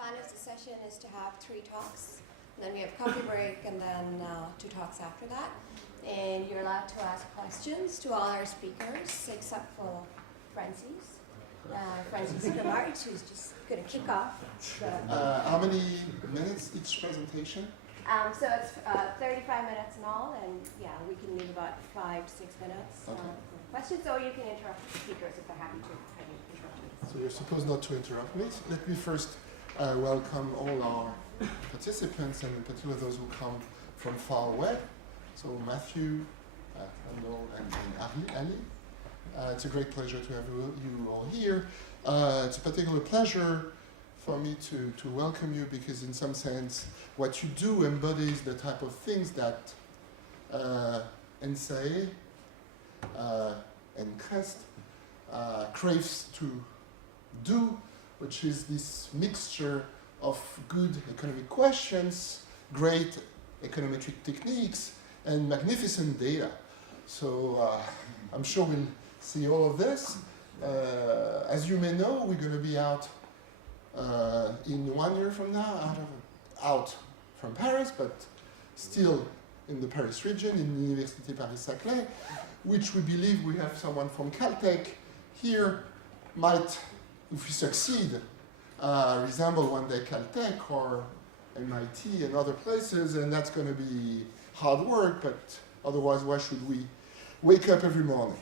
plan of the session is to have 3 talks, and then we have coffee break, and then 2 talks after that. And you're allowed to ask questions to all our speakers, except for Francis. Francis Remarks, who's just going to kick off. How many minutes each presentation? So it's 35 minutes in all, and yeah, we can leave about 5 to 6 minutes for questions, or you can interrupt the speakers if they're happy to interrupt me. So you're supposed not to interrupt me. So let me first welcome all our participants, and in particular those who come from far away. So Matthew, Randall, and Ali. It's a great pleasure to have you all here. It's a particular pleasure for me to welcome you because in some sense what you do embodies the type of things that Ensae and Crest craves to do, which is this mixture of good economic questions, great econometric techniques, and magnificent data. So I'm sure we'll see all of this. As you may know, we're going to be out in 1 year from now, out from Paris, but still in the Paris region, in Université Paris-Saclay, which we believe we have someone from Caltech here, might, if we succeed, resemble one day Caltech or MIT and other places, and that's going to be hard work, but otherwise why should we wake up every morning?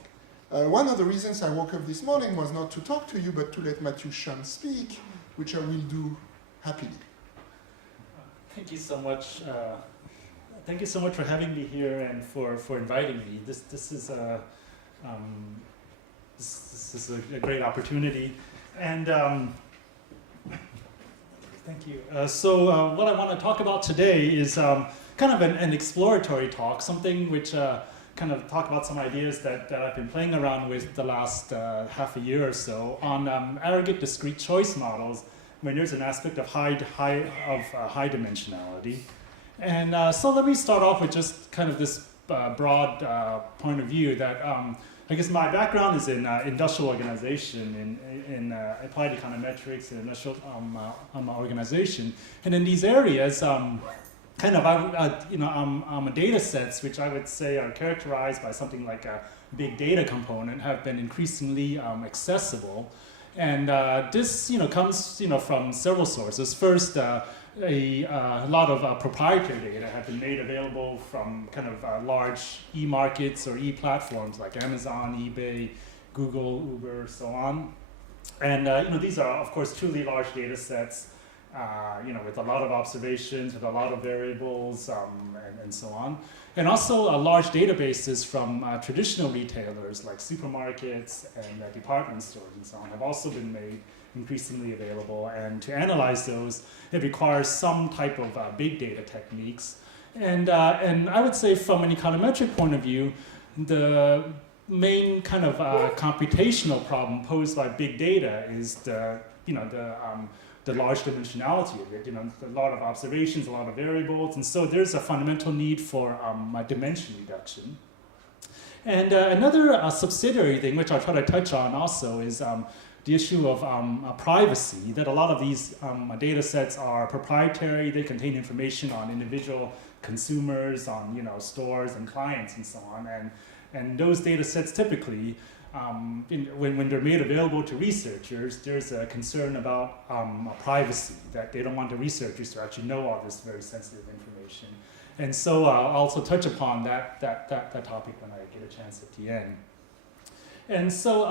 One of the reasons I woke up this morning was not to talk to you, but to let Matthew Shum speak, which I will do happily. Thank you so much. Thank you so much for having me here and for inviting me. This is a great opportunity, and thank you. So what I want to talk about today is kind of an exploratory talk, something which kind of talk about some ideas that I've been playing around with the last half a year or so on aggregate discrete choice models when there's an aspect of high dimensionality. And so let me start off with just kind of this broad point of view that I guess my background is in industrial organization, in applied econometrics and industrial organization. And in these areas, kind of, data sets, which I would say are characterized by something like a big data component, have been increasingly accessible. And this, comes, from several sources. First, a lot of proprietary data have been made available from kind of large e-markets or e-platforms like Amazon, eBay, Google, Uber, so on. And these are, of course, truly large data sets. With a lot of observations, with a lot of variables, and so on. And also large databases from traditional retailers like supermarkets and department stores and so on have also been made increasingly available. And to analyze those, it requires some type of big data techniques. And I would say from an econometric point of view, the main kind of computational problem posed by big data is the large dimensionality of it, a lot of observations, a lot of variables, and so there's a fundamental need for dimension reduction. And another subsidiary thing, which I'll try to touch on also, is the issue of privacy, that a lot of these data sets are proprietary, they contain information on individual consumers, on stores and clients and so on, and those data sets typically, when they're made available to researchers, there's a concern about privacy, that they don't want the researchers to actually know all this very sensitive information. And so I'll also touch upon that topic when I get a chance at the end. And so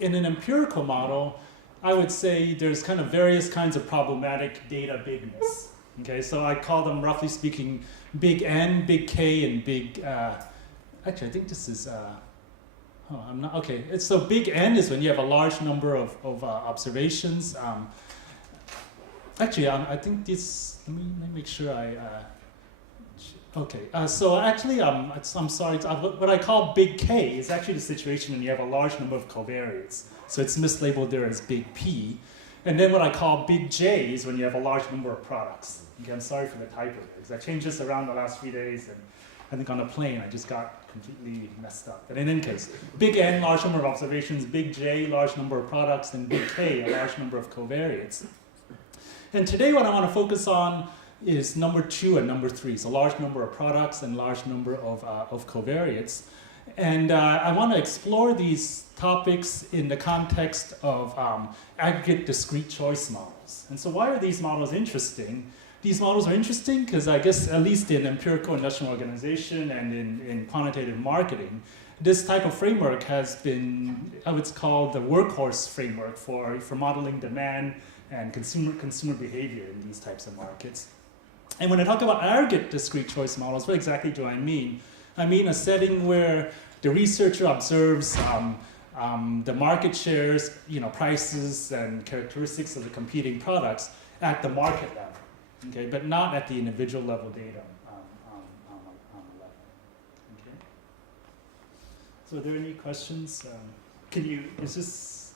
in an empirical model, I would say there's kind of various kinds of problematic data bigness. Okay, so I call them, roughly speaking, big N, big K, and big, actually I think this is, I'm not, okay, so big N is when you have a large number of observations. Actually, I think this, let me make sure okay, so actually, I'm sorry, what I call big K is actually the situation when you have a large number of covariates. So it's mislabeled there as big P. And then what I call big J is when you have a large number of products. Okay, I'm sorry for the typo there, because I changed this around the last 3 days, and I think on the plane I just got completely messed up. But in any case, big N, large number of observations, big J, large number of products, and big K, a large number of covariates. And today what I want to focus on is number 2 and number 3, so large number of products and large number of covariates. And I want to explore these topics in the context of aggregate discrete choice models. And so why are these models interesting? These models are interesting because I guess at least in empirical industrial organization and in quantitative marketing, this type of framework has been, I would call the workhorse framework for modeling demand and consumer behavior in these types of markets. And when I talk about aggregate discrete choice models, what exactly do I mean? I mean a setting where the researcher observes the market shares, prices and characteristics of the competing products at the market level, okay, but not at the individual level data level. Okay. So are there any questions? Is this,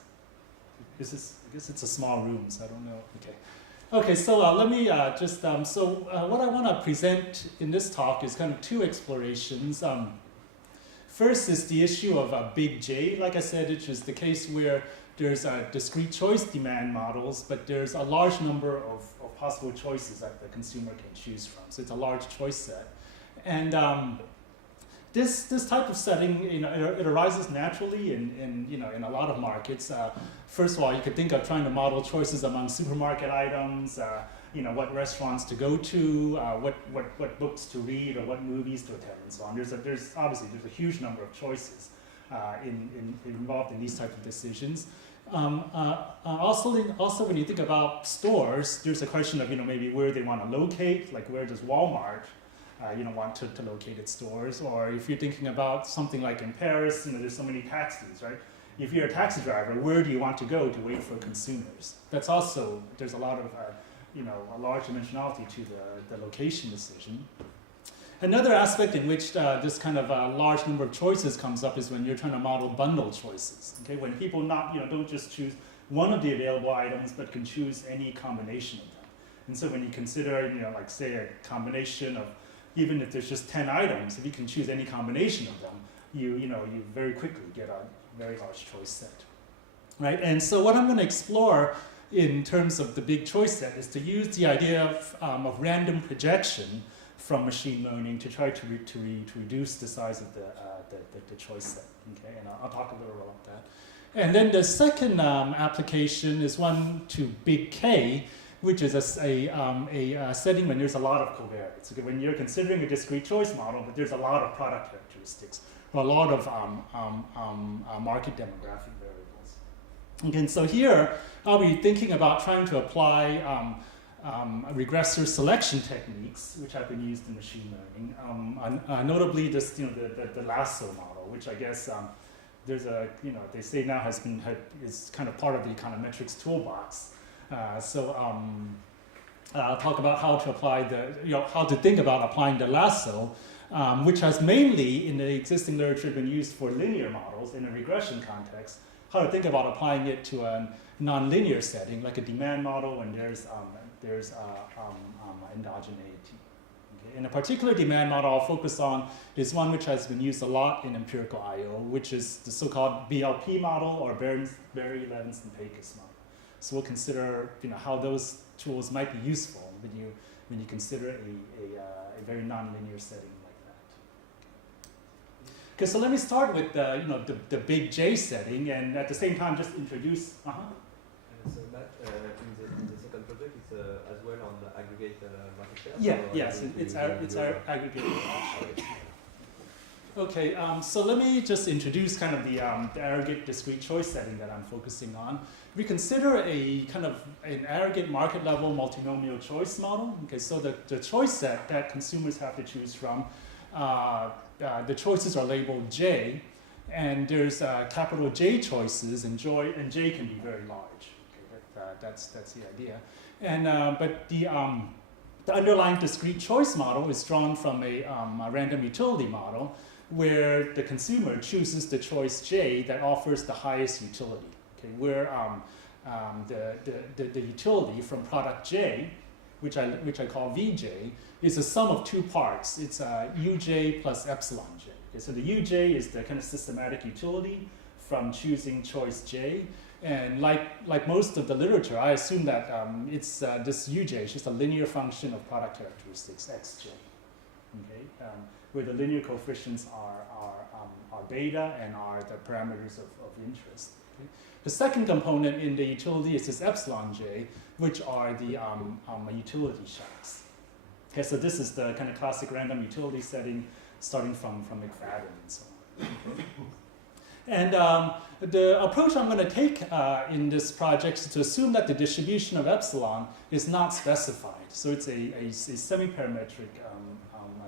I guess it's a small room, so I don't know. Okay, so let me what I want to present in this talk is kind of 2 explorations. First is the issue of big J, like I said, which is the case where there's discrete choice demand models, but there's a large number of possible choices that the consumer can choose from. So it's a large choice set. And this type of setting, it arises naturally in a lot of markets. First of all, you could think of trying to model choices among supermarket items, what restaurants to go to, what books to read, or what movies to attend, and so on. There's obviously a huge number of choices involved in these types of decisions. Also, when you think about stores, there's a question of maybe where they want to locate, like where does Walmart want to locate its stores, or if you're thinking about something like in Paris, there's so many taxis, right? If you're a taxi driver, where do you want to go to wait for consumers? That's also, there's a lot of, a large dimensionality to the location decision. Another aspect in which this kind of large number of choices comes up is when you're trying to model bundle choices. Okay, when people don't just choose one of the available items, but can choose any combination of them. And so when you consider, like say a combination of, even if there's just 10 items, if you can choose any combination of them, you very quickly get a very large choice set, right? And so what I'm going to explore in terms of the big choice set is to use the idea of random projection from machine learning to try to reduce the size of the choice set. Okay, and I'll talk a little about that. And then the second application is one to big K, which is a setting when there's a lot of covariates. Okay, when you're considering a discrete choice model, but there's a lot of product characteristics, or a lot of market demographic variables. Okay, and so here I'll be thinking about trying to apply regressor selection techniques, which have been used in machine learning. Notably, this the lasso model, which I guess there's a they say now is kind of part of the econometrics toolbox. I'll talk about how to apply how to think about applying the lasso, which has mainly in the existing literature been used for linear models in a regression context. How to think about applying it to a nonlinear setting, like a demand model when there's endogeneity. Okay? And a particular demand model I'll focus on is one which has been used a lot in empirical I/O, which is the so-called BLP model, or Berry, Levinson-Pecos model. So we'll consider how those tools might be useful when you consider a very nonlinear setting like that. Okay, so let me start with the big J setting, and at the same time just introduce. So Matt, in the second project, it's as well on the aggregate market share? Yeah, yes, it's our aggregate market share. Okay, so let me just introduce kind of the aggregate discrete choice setting that I'm focusing on. We consider a kind of an aggregate market level multinomial choice model. Okay, so the choice set that consumers have to choose from, the choices are labeled J, and there's capital J choices, and J can be very large. Okay, that's the idea. And but the underlying discrete choice model is drawn from a random utility model, where the consumer chooses the choice J that offers the highest utility. Okay, where the utility from product J, which I call Vj, is a sum of 2 parts. It's Uj plus epsilon J. Okay, so the Uj is the kind of systematic utility from choosing choice J. And like most of the literature, I assume that it's this uj is just a linear function of product characteristics xj, okay, where the linear coefficients are beta and are the parameters of interest. Okay. The second component in the utility is this epsilon j, which are the utility shocks. Okay, so this is the kind of classic random utility setting starting from McFadden and so on. Okay. And the approach I'm going to take in this project is to assume that the distribution of epsilon is not specified. So it's a semi-parametric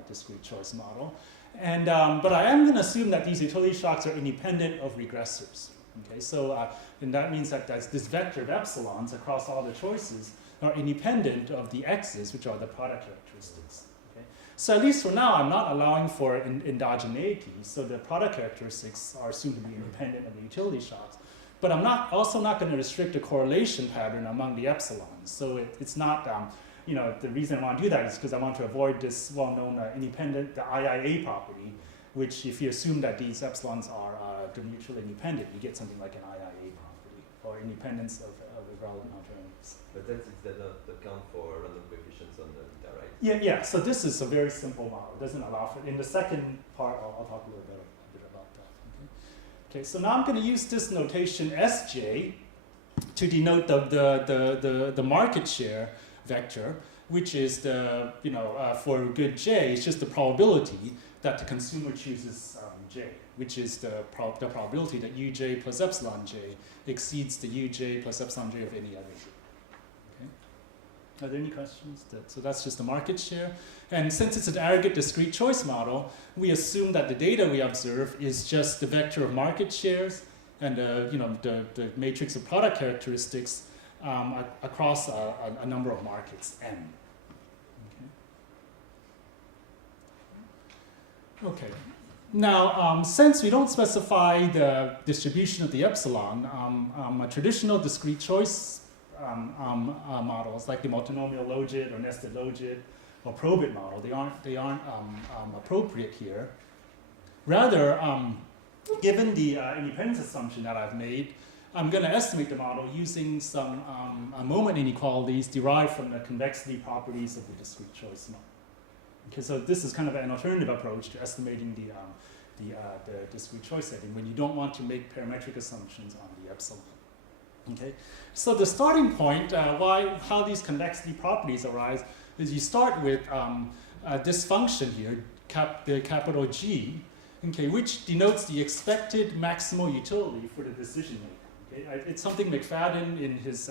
discrete choice model. And, but I am going to assume that these utility shocks are independent of regressors. Okay, so and that means that this vector of epsilons across all the choices are independent of the x's, which are the product characteristics. Okay? So at least for now, I'm not allowing for endogeneity. So the product characteristics are assumed to be independent of the utility shocks. But I'm also not going to restrict a correlation pattern among the epsilons. So it's not, you know, the reason I want to do that is because I want to avoid this well-known independent, the IIA property, which if you assume that these epsilons are mutually independent, you get something like an IIA property, or independence of the relevant alternatives. But then it does not account for random coefficients on the beta, right? Yeah. So this is a very simple model. It doesn't allow for. In the second part, I'll talk a little bit about that. Okay. So now I'm going to use this notation Sj to denote the market share vector, which is the for good J, it's just the probability that the consumer chooses J, which is the probability that uj plus epsilon j exceeds the uj plus epsilon j of any other group. Okay. Are there any questions? So that's just the market share. And since it's an aggregate discrete choice model, we assume that the data we observe is just the vector of market shares and the matrix of product characteristics across a number of markets, M. Okay. Now, since we don't specify the distribution of the epsilon, a traditional discrete choice models like the multinomial logit or nested logit or probit model, they aren't appropriate here. Rather, given the independence assumption that I've made, I'm going to estimate the model using some moment inequalities derived from the convexity properties of the discrete choice model. Okay, so this is kind of an alternative approach to estimating the discrete choice setting when you don't want to make parametric assumptions on the epsilon. Okay, so the starting point, how these convexity properties arise, is you start with this function here, the capital G, okay, which denotes the expected maximal utility for the decision maker. Okay, it's something McFadden in his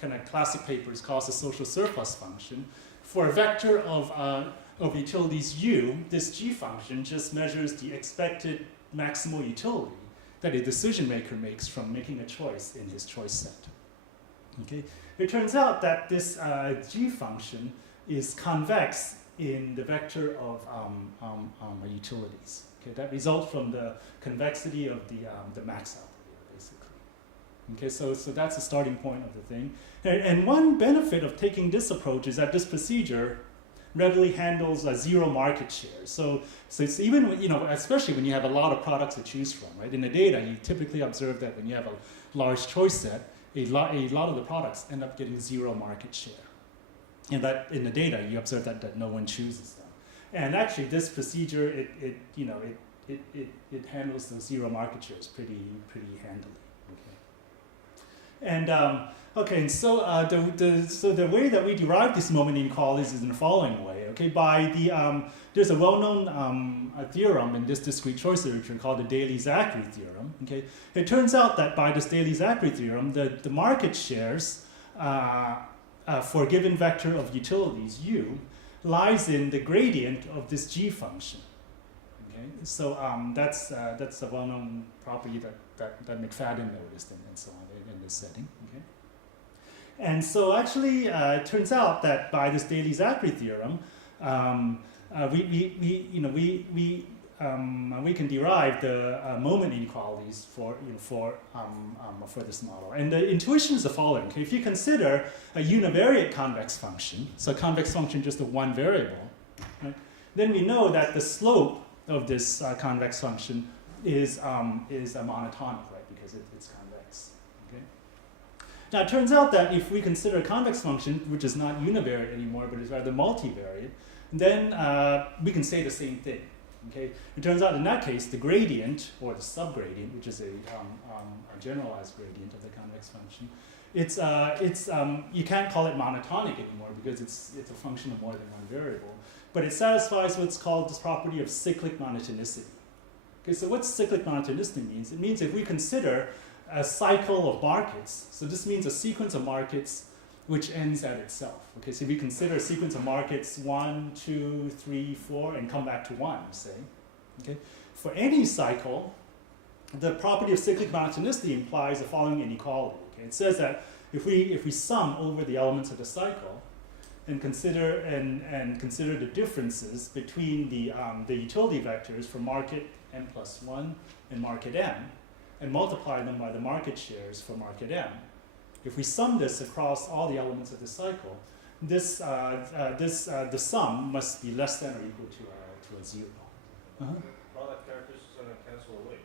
kind of classic papers calls the social surplus function. For a vector of utilities u, this g function just measures the expected maximal utility that a decision maker makes from making a choice in his choice set. Okay, it turns out that this g function is convex in the vector of utilities. Okay, that results from the convexity of the max operator, basically. Okay, so that's the starting point of the thing. And one benefit of taking this approach is that this procedure readily handles zero market share. So it's even, especially when you have a lot of products to choose from, right? In the data, you typically observe that when you have a large choice set, a lot of the products end up getting zero market share. And that in the data, you observe that no one chooses them. And actually, this procedure, it handles those zero market shares pretty handily. Okay. And okay, and so the way that we derive this moment inequalities is in the following way. Okay, there's a well-known theorem in this discrete choice literature called the Daley-Zachary theorem. Okay, it turns out that by this Daley-Zachary theorem, the market shares for a given vector of utilities u lies in the gradient of this g function. Okay, so that's a well-known property that McFadden noticed and so on in this setting. Okay. And so actually, it turns out that by this Daley-Zachary theorem, we can derive the moment inequalities for this model. And the intuition is the following. Okay? If you consider a univariate convex function, so a convex function just of one variable, right, then we know that the slope of this convex function is a monotonic, right? because it's convex. Okay. Now it turns out that if we consider a convex function, which is not univariate anymore, but is rather multivariate, then we can say the same thing. Okay. It turns out in that case, the gradient or the subgradient, which is a generalized gradient of the convex function, you can't call it monotonic anymore because it's a function of more than one variable. But it satisfies what's called this property of cyclic monotonicity. Okay, so what cyclic monotonicity means? It means if we consider a cycle of markets, so this means a sequence of markets which ends at itself. Okay, so if we consider a sequence of markets 1, 2, 3, 4, and come back to 1, say. Okay, for any cycle, the property of cyclic monotonicity implies the following inequality. Okay, it says that if we sum over the elements of the cycle and consider the differences between the utility vectors for market m+1 and market m, and multiply them by the market shares for market m, if we sum this across all the elements of the cycle, the sum must be less than or equal to a 0. Product characters is going to cancel away,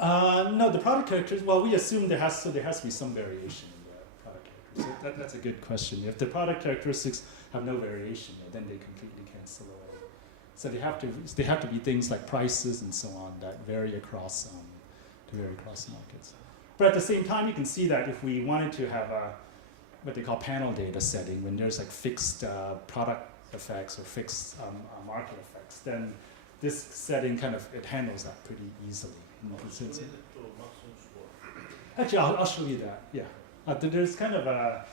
no? No, the product characters, well, we assume there has to be some variation in the product characters. So that's a good question. If the product characteristics have no variation, then they completely cancel away. So they have to be things like prices and so on that vary across markets. But at the same time, you can see that if we wanted to have what they call panel data setting, when there's like fixed product effects or fixed market effects, then this setting it handles that pretty easily. Actually, I'll show you that. Yeah, there's kind of a.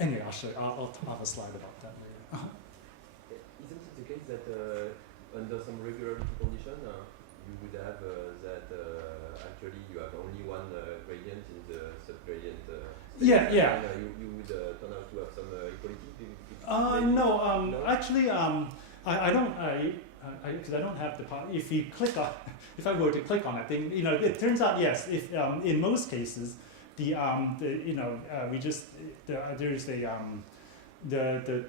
Anyway, I'll have a slide about that later. Isn't it the case that under some regularity condition, you would have that actually you have only one gradient in the subgradient? Yeah. You would turn out to have some equality. No. Actually, I don't. Because I don't have the. If you click on, if I were to click on that thing, it turns out yes. If in most cases, the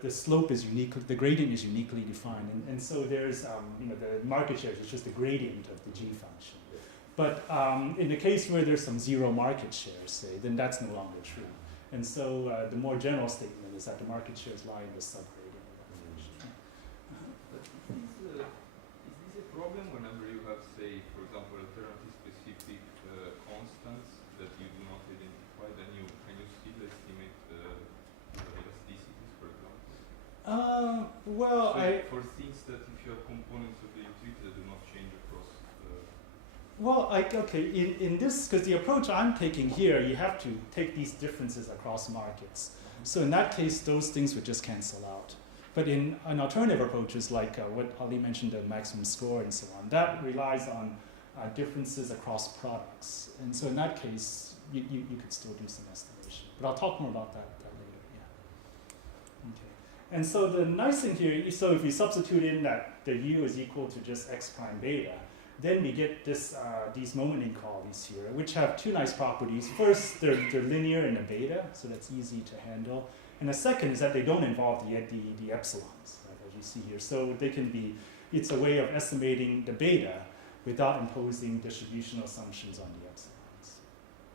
slope is unique. The gradient is uniquely defined, and so there's the market shares is just the gradient of the g function. But in the case where there's some zero market shares, say, then that's no longer true. And so the more general statement is that the market shares lie in the subgradient of that function. Is this a problem whenever you have, say, for example, alternative-specific constants that you do not identify? Then can you still estimate the elasticities, for example? Well, so for things that if you have components of the utility that do not change across. In this, because the approach I'm taking here, you have to take these differences across markets. So in that case, those things would just cancel out. But in an alternative approaches like what Ali mentioned, the maximum score and so on, that relies on differences across products. And so in that case, you could still do some estimation. But I'll talk more about that later. Yeah. Okay. And so the nice thing here, so if we substitute in that the u is equal to just x prime beta, then we get these moment inequalities here, which have two nice properties. First, they're linear in a beta, so that's easy to handle. And the second is that they don't involve the epsilons, right, as you see here. So they can be, it's a way of estimating the beta without imposing distributional assumptions on the epsilons.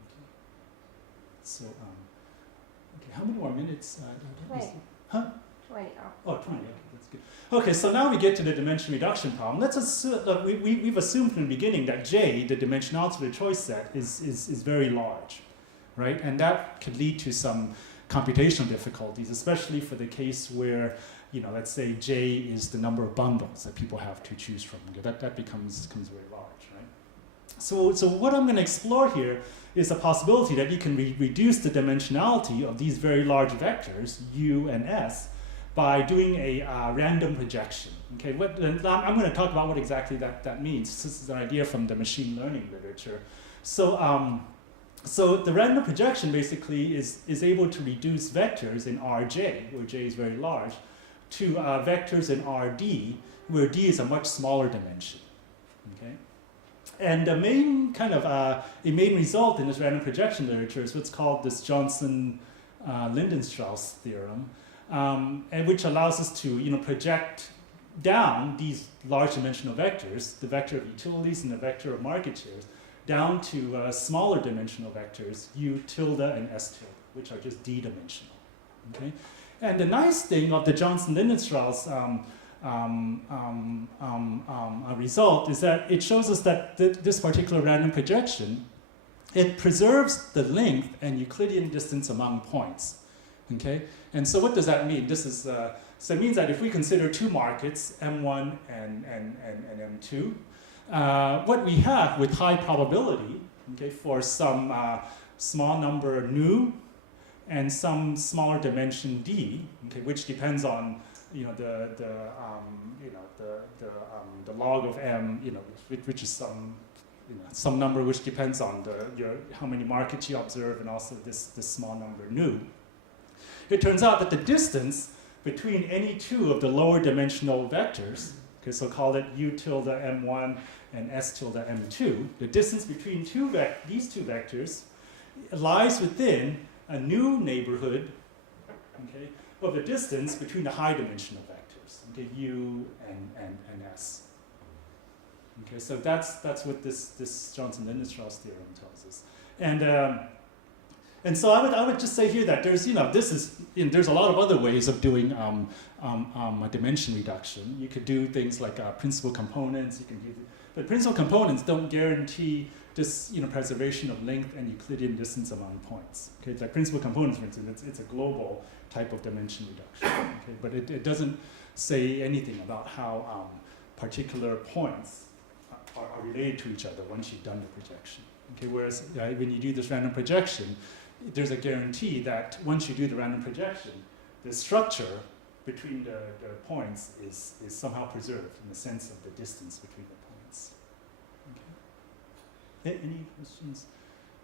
Okay. So, okay, how many more minutes? 20. Huh? 20. Oh, 20, okay, that's good. Okay, so now we get to the dimension reduction problem. Let's assume, we've assumed from the beginning that J, the dimensionality of the choice set, is very large, right? And that could lead to some computational difficulties, especially for the case where, let's say J is the number of bundles that people have to choose from. That becomes very large, right? So what I'm going to explore here is a possibility that you can reduce the dimensionality of these very large vectors, U and S, by doing a random projection. Okay, I'm going to talk about what exactly that means. This is an idea from the machine learning literature. So the random projection basically is able to reduce vectors in Rj, where J is very large, to vectors in Rd, where D is a much smaller dimension. Okay, and the main main result in this random projection literature is what's called this Johnson-Lyndon Strauss theorem, and which allows us to project down these large dimensional vectors, the vector of utilities and the vector of market shares, down to smaller dimensional vectors, U tilde and S tilde, which are just D-dimensional. Okay? And the nice thing of the Johnson-Lyndon-Strauss result is that it shows us that this particular random projection, it preserves the length and Euclidean distance among points. Okay? And so what does that mean? This is, so it means that if we consider two markets, M1 and M2, what we have with high probability, okay, for some small number nu and some smaller dimension d, okay, which depends on the log of m, which is some number which depends on how many markets you observe and also this small number nu. It turns out that the distance between any two of the lower dimensional vectors, okay, so call it U tilde M1 and S tilde M2, the distance between these two vectors lies within a new neighborhood, okay, of the distance between the high dimensional vectors, okay, U and S. Okay, so that's what this Johnson-Lyndon-Strauss theorem tells us. And so I would just say here that there's there's a lot of other ways of doing a dimension reduction. You could do things like principal components. But principal components don't guarantee this preservation of length and Euclidean distance among points. Okay, it's like principal components, for instance, it's a global type of dimension reduction. Okay, but it doesn't say anything about how particular points are related to each other once you've done the projection. Okay, whereas when you do this random projection, there's a guarantee that once you do the random projection, the structure between the points is somehow preserved in the sense of the distance between the points. Okay. Any questions?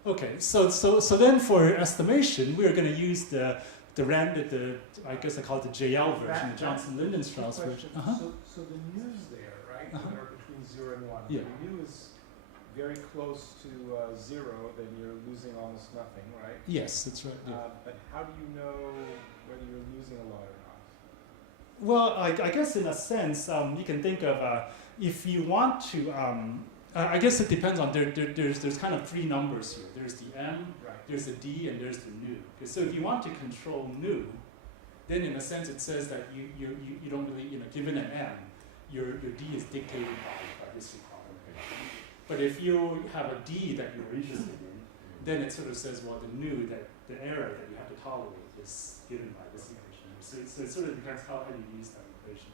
Okay, so then for estimation, we're going to use the I guess I call it the JL version, the Johnson-Lyndon-Strauss version. So the nu's there, right? That are between 0 and 1. Yeah. The nu is very close to 0, then you're losing almost nothing, right? Yes, that's right. Yeah. But how do you know whether you're losing a lot or not? Well, I guess in a sense, you can think of if you want to. I guess it depends on there's kind of three numbers here. There's the m, Right. there's the d, and there's the nu. Okay, so if you want to control nu, then in a sense it says that you don't really given an m, your d is dictated by this requirement. But if you have a d that you're interested in, then it sort of says, well, the nu, that the error that you have to tolerate is given by this equation. So it sort of depends how you use that equation.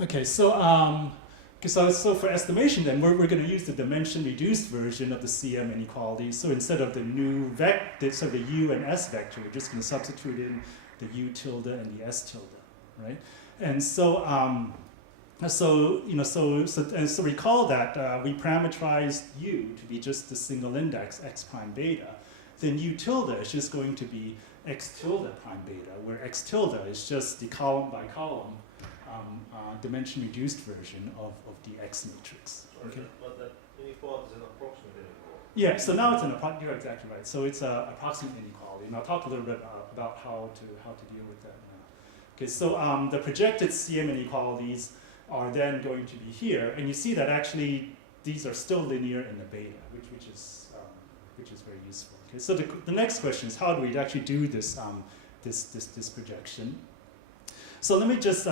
Okay, so for estimation then, we're going to use the dimension-reduced version of the CM inequality. So instead of the nu vector, so the U and S vector, we're just going to substitute in the U tilde and the S tilde, right? And so recall that we parameterized U to be just the single index x prime beta. Then U tilde is just going to be x tilde prime beta, where x tilde is just the column by column dimension-reduced version of the X matrix. Okay. But that inequality is an approximate inequality. Yeah, so now it's you're exactly right. So it's an approximate inequality. And I'll talk a little bit about how to deal with that now. Okay, so the projected CM inequalities are then going to be here, and you see that actually these are still linear in the beta, which is very useful. Okay, so the next question is, how do we actually do this this projection? So let me just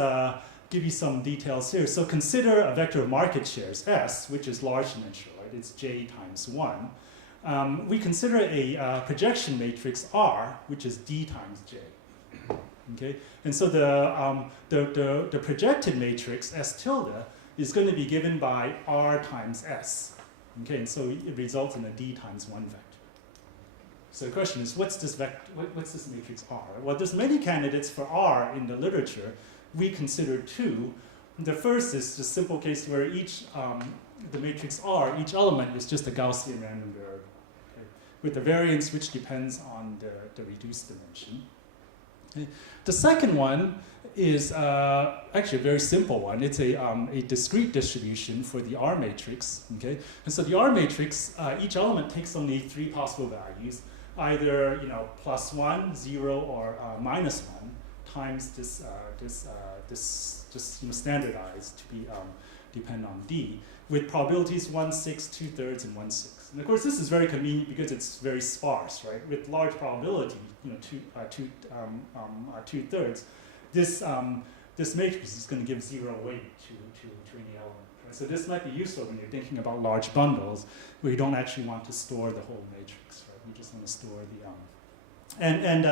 give you some details here. So consider a vector of market shares, S, which is large dimensional, right? It's J times 1. We consider a projection matrix R, which is D times J. Okay? And so the projected matrix, S tilde, is going to be given by R times S. Okay? And so it results in a D times 1 vector. So the question is, what's this matrix R? Well, there's many candidates for R in the literature. We consider two. The first is the simple case where the matrix R, each element is just a Gaussian random variable, okay, with the variance which depends on the reduced dimension. Okay. The second one is actually a very simple one. It's a discrete distribution for the R matrix. Okay, and so the R matrix, each element takes only 3 possible values, either +1, 0, or -1, times this standardized to be depend on D. with probabilities 1/6, 2/3, and 1/6. And of course, this is very convenient because it's very sparse, right? With large probability, 2/3, this matrix is going to give 0 weight to any element. Right? So this might be useful when you're thinking about large bundles where you don't actually want to store the whole matrix, right? You just want to store the and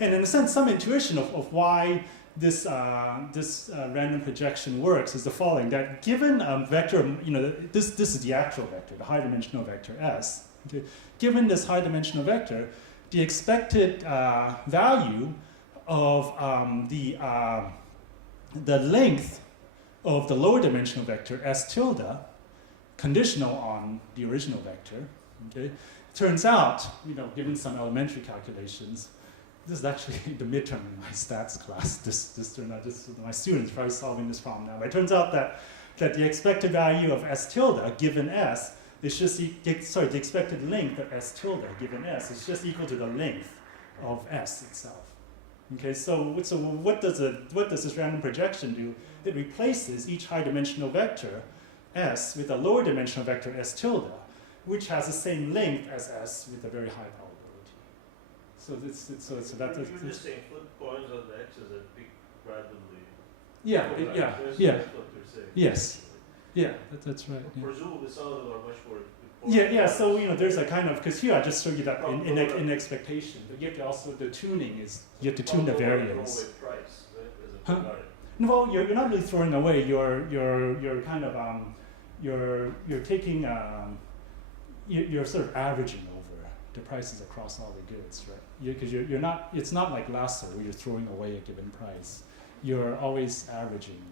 in a sense, some intuition of why this random projection works is the following: that given a vector, this is the actual vector, the high-dimensional vector S. Okay? Given this high-dimensional vector, the expected value of the length of the lower dimensional vector S tilde, conditional on the original vector, okay, turns out, given some elementary calculations, this is actually the midterm in my stats class. This turned out, my students probably solving this problem now. But it turns out that the expected value of S tilde given S is just, the expected length of S tilde given S is just equal to the length of S itself. Okay, so what does this random projection do? It replaces each high-dimensional vector S with a lower dimensional vector S tilde, which has the same length as S with a very high probability. So that's You're just saying flip coins on the X's and pick randomly. Yeah. That's what you're saying. Yes. Yeah, that's right. Yeah. Presumably some of them are much more important. Yeah. So there's a kind of, because here I just showed you that in expectation, but you have to also, the tuning is, you have to tune the variance. Price, right, as a Huh? provider. Well, you're not really throwing away. You're kind of you're taking you're sort of averaging over the prices across all the goods, right? Because you're not. It's not like Lasser where you're throwing away a given price. You're always averaging.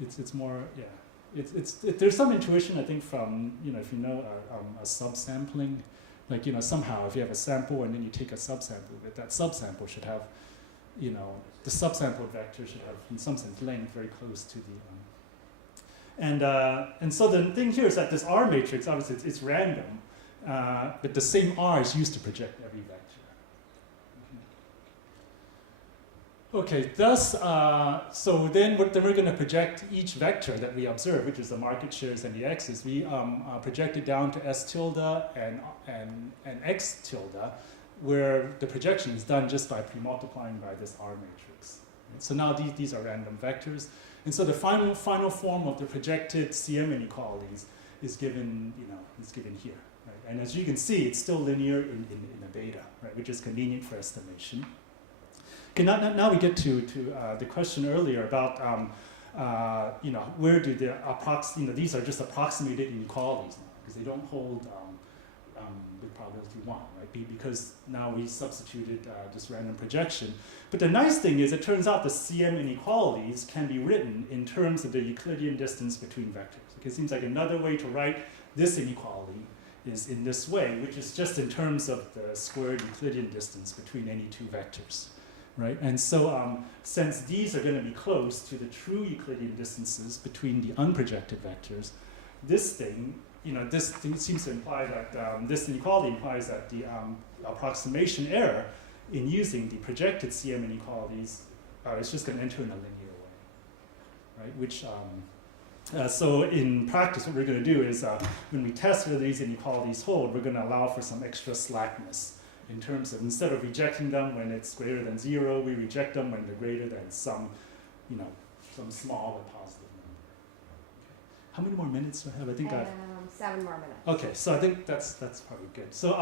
It's more, yeah. There's some intuition, I think, from if a subsampling, like somehow if you have a sample and then you take a subsample, that subsample should have, the subsample vector should have in some sense length very close to the and so the thing here is that this R matrix, obviously it's random, but the same R is used to project every vector. Okay, thus, so then we're going to project each vector that we observe, which is the market shares and the x's. We project it down to S tilde and X tilde, where the projection is done just by pre-multiplying by this R matrix. Right? So now these are random vectors. And so the final form of the projected CM inequalities is given, is given here. Right? And as you can see, it's still linear in a beta, right? Which is convenient for estimation. Okay, now we get to the question earlier about where do the these are just approximated inequalities now because they don't hold with probability 1, right? Because now we substituted this random projection. But the nice thing is it turns out the CM inequalities can be written in terms of the Euclidean distance between vectors. Okay, it seems like another way to write this inequality is in this way, which is just in terms of the squared Euclidean distance between any two vectors. Right? And so since these are going to be close to the true Euclidean distances between the unprojected vectors, this thing seems to imply that this inequality implies that the approximation error in using the projected CM inequalities is just going to enter in a linear way. Right? Which, so in practice, what we're going to do is when we test whether these inequalities hold, we're going to allow for some extra slackness. In terms of, instead of rejecting them when it's greater than 0, we reject them when they're greater than some small but positive number. Okay. How many more minutes do I have? I think 7 more minutes. Okay, so I think that's probably good. So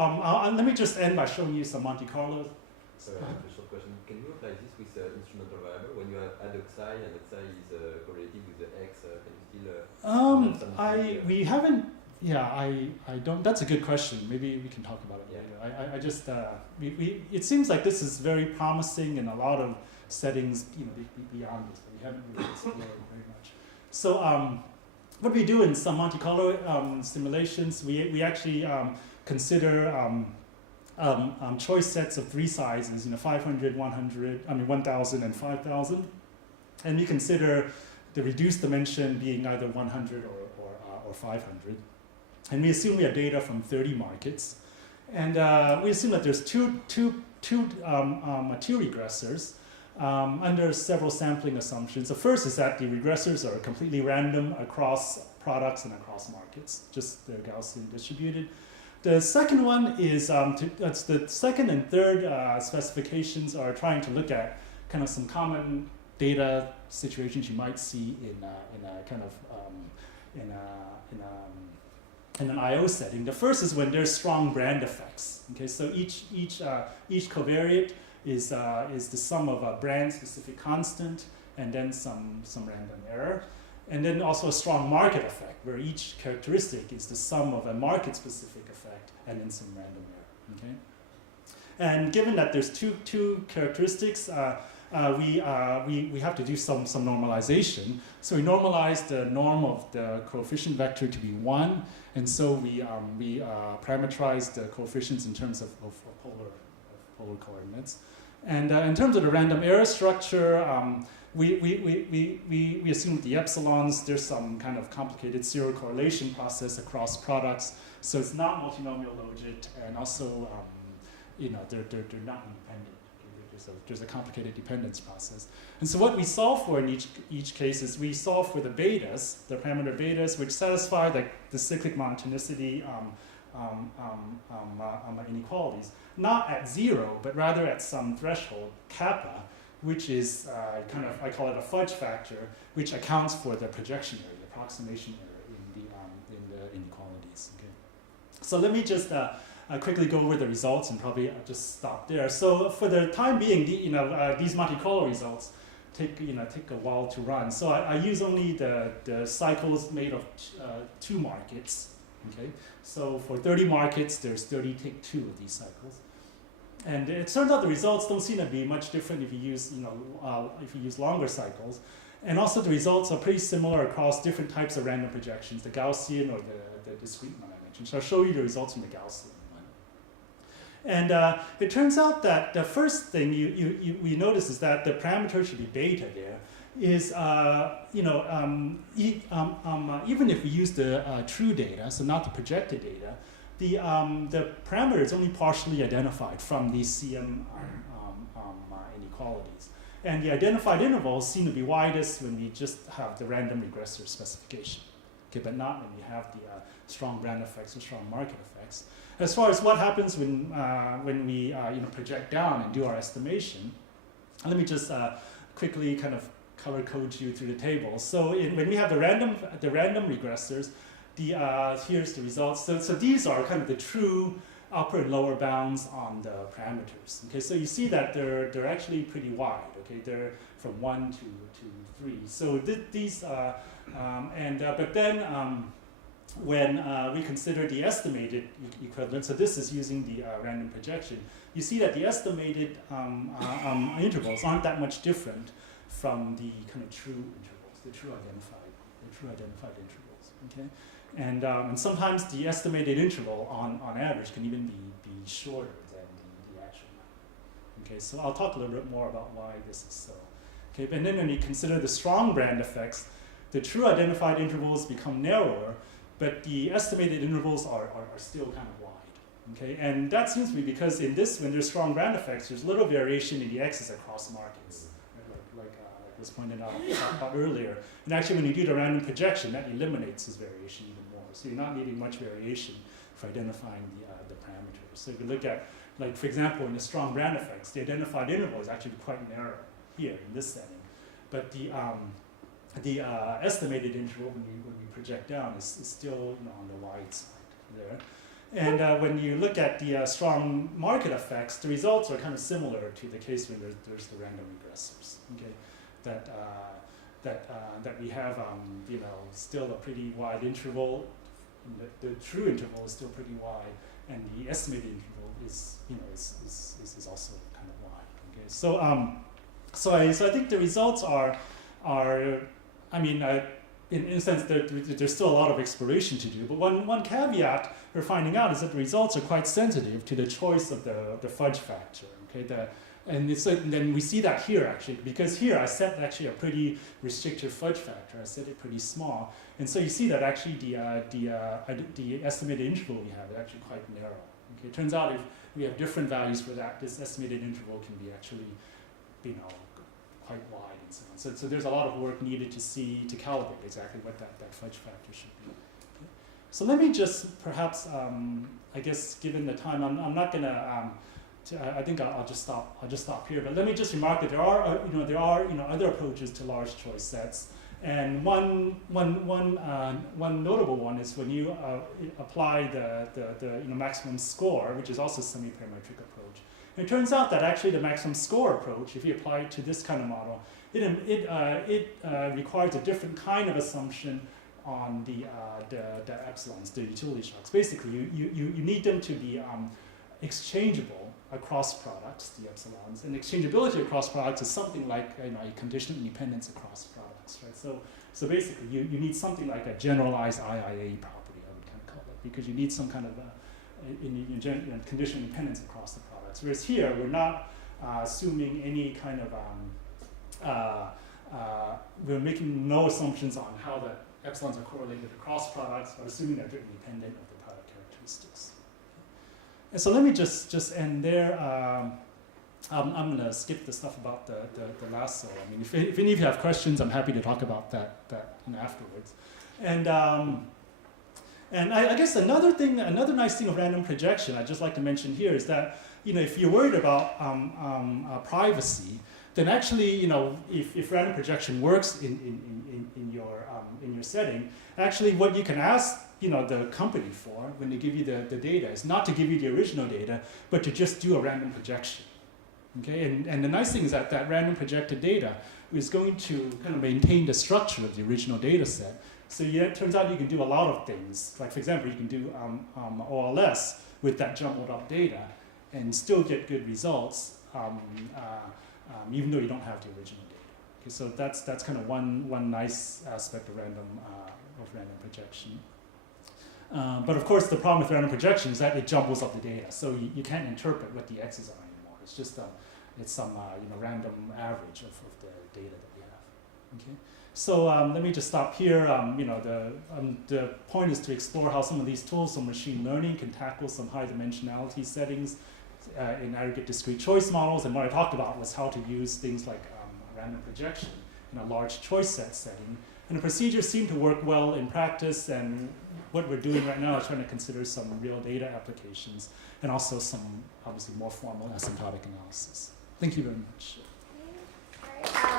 let me just end by showing you some Monte Carlo. So I have a short question. Can you apply this with instrumental variable when you add Xi and Xi is correlated with the X? Can you still? We haven't. Yeah, I don't. That's a good question. Maybe we can talk about it later. I just it seems like this is very promising in a lot of settings, beyond this, but we haven't really explored very much. So what we do in some Monte Carlo simulations, we actually consider choice sets of 3 sizes, 500, 100, 1,000, and 5,000, and we consider the reduced dimension being either 100 or 500. And we assume we have data from 30 markets. And we assume that there's two regressors under several sampling assumptions. The first is that the regressors are completely random across products and across markets, just the Gaussian distributed. The second one is, that's the second and third specifications are trying to look at kind of some common data situations you might see in a kind of in an I/O setting. The first is when there's strong brand effects. Okay, so each covariate is the sum of a brand-specific constant and then some random error, and then also a strong market effect where each characteristic is the sum of a market-specific effect and then some random error. Okay, and given that there's two characteristics. We have to do some normalization. So we normalize the norm of the coefficient vector to be 1, and so we parameterize the coefficients in terms of polar coordinates. And in terms of the random error structure, we assume with the epsilons there's some kind of complicated zero correlation process across products. So it's not multinomial logit, and also they're not independent. There's a complicated dependence process. And so what we solve for in each case is we solve for the betas, the parameter betas, which satisfy the cyclic monotonicity inequalities, not at 0, but rather at some threshold, kappa, which is I call it a fudge factor, which accounts for the projection error, the approximation error in the inequalities. Okay. So let me just quickly go over the results and probably just stop there. So for the time being, these Monte Carlo results take a while to run. So I use only the cycles made of 2 markets. Okay, so for 30 markets, there's 30 take 2 of these cycles, and it turns out the results don't seem to be much different if you use longer cycles, and also the results are pretty similar across different types of random projections, the Gaussian or the discrete one I mentioned. So I'll show you the results from the Gaussian. And it turns out that the first thing we notice is that the parameter should be beta there is, even if we use the true data, so not the projected data, the parameter is only partially identified from these CM inequalities. And the identified intervals seem to be widest when we just have the random regressor specification, okay, but not when we have the strong brand effects or strong market effects. As far as what happens when we project down and do our estimation, let me just quickly kind of color code you through the table. So when we have the random regressors, here's the results. So these are kind of the true upper and lower bounds on the parameters. Okay, so you see that they're actually pretty wide. Okay, they're from 1 to 3. So these but then. When we consider the estimated equivalent, so this is using the random projection, you see that the estimated intervals aren't that much different from the kind of true intervals, the true identified intervals. Okay, and sometimes the estimated interval on average can even be shorter than the actual one. Okay, so I'll talk a little bit more about why this is so. Okay, and then when you consider the strong brand effects, the true identified intervals become narrower, but the estimated intervals are still kind of wide. Okay, and that seems to be because in this, when there's strong brand effects, there's little variation in the x's across markets, like was pointed out earlier. And actually, when you do the random projection, that eliminates this variation even more. So you're not needing much variation for identifying the parameters. So if you look at, like for example, in the strong brand effects, the identified interval is actually quite narrow here in this setting, but the estimated interval when we project down is still on the wide side there. And when you look at the strong market effects, the results are kind of similar to the case when there's the random regressors. Okay, that we have still a pretty wide interval. The true interval is still pretty wide, and the estimated interval is also kind of wide. Okay, so I think the results are in a sense, there's still a lot of exploration to do, but one caveat we're finding out is that the results are quite sensitive to the choice of the fudge factor. Okay, and then we see that here actually, because here I set actually a pretty restrictive fudge factor. I set it pretty small, and so you see that actually the estimated interval we have is actually quite narrow. Okay, it turns out if we have different values for that, this estimated interval can be actually, quite wide and so on. So there's a lot of work needed to calibrate exactly what that fudge factor should be. Okay. So let me just perhaps, I guess given the time, I'm not gonna, I think I'll just stop here. But let me just remark that there are other approaches to large choice sets, and one notable one is when you apply the maximum score, which is also a semi-parametric approach. And it turns out that actually the maximum score approach, if you apply it to this kind of model, it requires a different kind of assumption on the epsilons, the utility shocks. Basically, you need them to be exchangeable across products, the epsilons, and exchangeability across products is something like a conditional independence across products, right? So basically, you need something like a generalized IIA property, I would kind of call it, because you need some kind of conditional independence across the products. Whereas here, we're not assuming any kind of we're making no assumptions on how the epsilons are correlated across products, but assuming that they're independent of the product characteristics. And so let me just end there. I'm going to skip the stuff about the lasso. I mean, if any of you have questions, I'm happy to talk about that afterwards. And I guess another nice thing of random projection I'd just like to mention here is that if you're worried about privacy, then actually if random projection works in your setting, actually what you can ask the company for when they give you the data is not to give you the original data, but to just do a random projection. Okay, and the nice thing is that random projected data is going to kind of maintain the structure of the original data set. So it turns out you can do a lot of things. Like for example, you can do OLS with that jumbled up data and still get good results, even though you don't have the original data. Okay, so that's kind of one nice aspect of random projection. But of course, the problem with random projection is that it jumbles up the data, so you can't interpret what the x's are anymore. It's just it's some random average of the data that we have. Okay, so let me just stop here. The point is to explore how some of these tools of machine learning can tackle some high dimensionality settings in aggregate discrete choice models. And what I talked about was how to use things like random projection in a large choice set setting. And the procedures seem to work well in practice, and what we're doing right now is trying to consider some real data applications and also some, obviously, more formal asymptotic analysis. Thank you very much. All right.